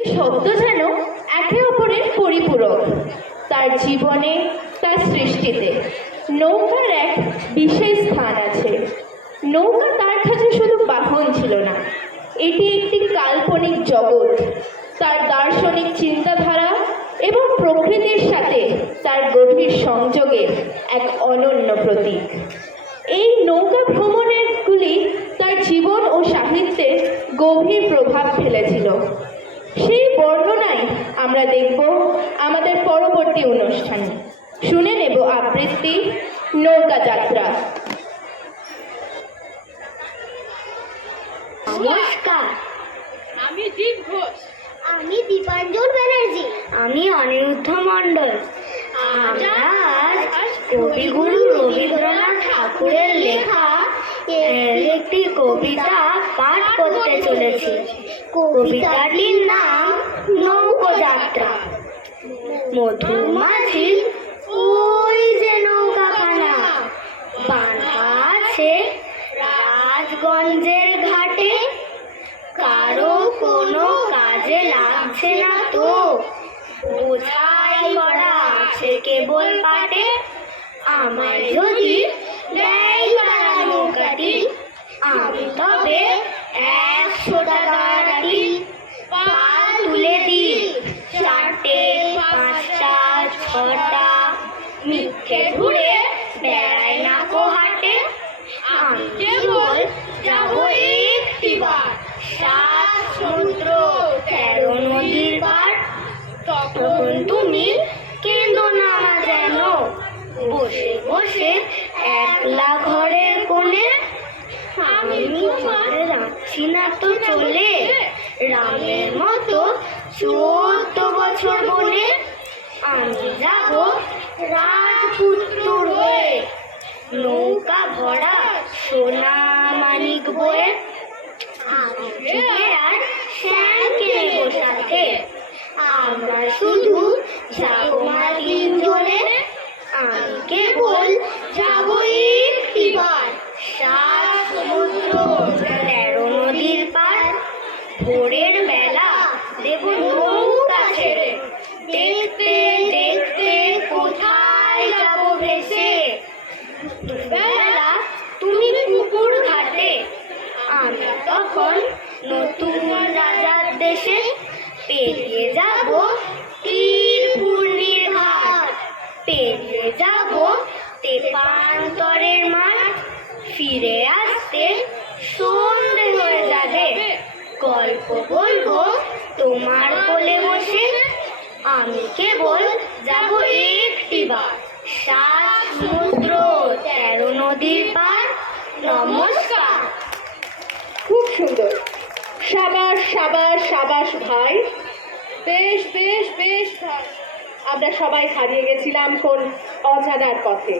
শব্দ যেন একে অপরের পরিপূরক, তার জীবনে, তার সৃষ্টিতে। নৌকার এক বিশেষ স্থান আছে। নৌকা তার কাছে শুধু বাহন ছিল না, এটি একটি কাল্পনিক জগৎ। তার দার্শনিক চিন্তাধারা এবং প্রকৃতির সাথে তার গভীর সংযোগের এক অনন্য প্রতীক। এই নৌকা ভ্রমণেরগুলি তার জীবন ও সাহিত্যে গভীর প্রভাব ফেলেছিল। সেই বর্ণনাই আমরা দেখব আমাদের পরবর্তী অনুষ্ঠানে। শুনে নেব আবৃত্তি নৌকা যাত্রা। নমস্কার। আমি দীপ ঘোষ। আমি দীপাঞ্জন ব্যানার্জি। আমি অনিরুদ্ধ মণ্ডল। আমরা আজ কবিগুরু রবীন্দ্রনাথ ঠাকুরের লেখা একটি কবিতা পাঠ করতে চলেছি। কবিতাটির নাম নৌকোযাত্রা। মধুমাছি ওই যে নৌকাখানা। বাঁধা আছে রাজগঞ্জের ঘাটে। কারও কোনো কাজে লাগছে না তো। বোঝাই করা আছে কেবল পাটে আমায় যদি ঘুরে বেড়ায় না কো হাটে। আমি কেবল যাব একটিবার সাত সমুদ্র, তেরো নদীর পার তখন তুমি কেন্দ্র না যেন। বসে বসে একলা ঘরের কোণে। আমি চলে যাচ্ছি না তো চলে। রামের মতো চোদ্দ বছর বনে। আমি যাব রাজপুত্র হয়ে। নৌকা ভরা সোনা মানিক বয়ে আমি তখন নতুন রাজার দেশে পেরিয়ে যাব তীর পূর্ণির ঘাট। পেরিয়ে যাব তেপান্তরের মাঠ। ফিরে আসতে সন্ধে হয়ে যাবে। গল্প বলব তোমার কোলে বসে। আমি কেবল যাব একটিবার সাত সমুদ্র, তেরো নদীর পার। নমস্কার। সুন্দর। সাবাস সাবাস সাবাস ভাই। বেশ বেশ বেশ ভাই। আমরা সবাই হারিয়ে গেছিলাম কোন অজানার পথে।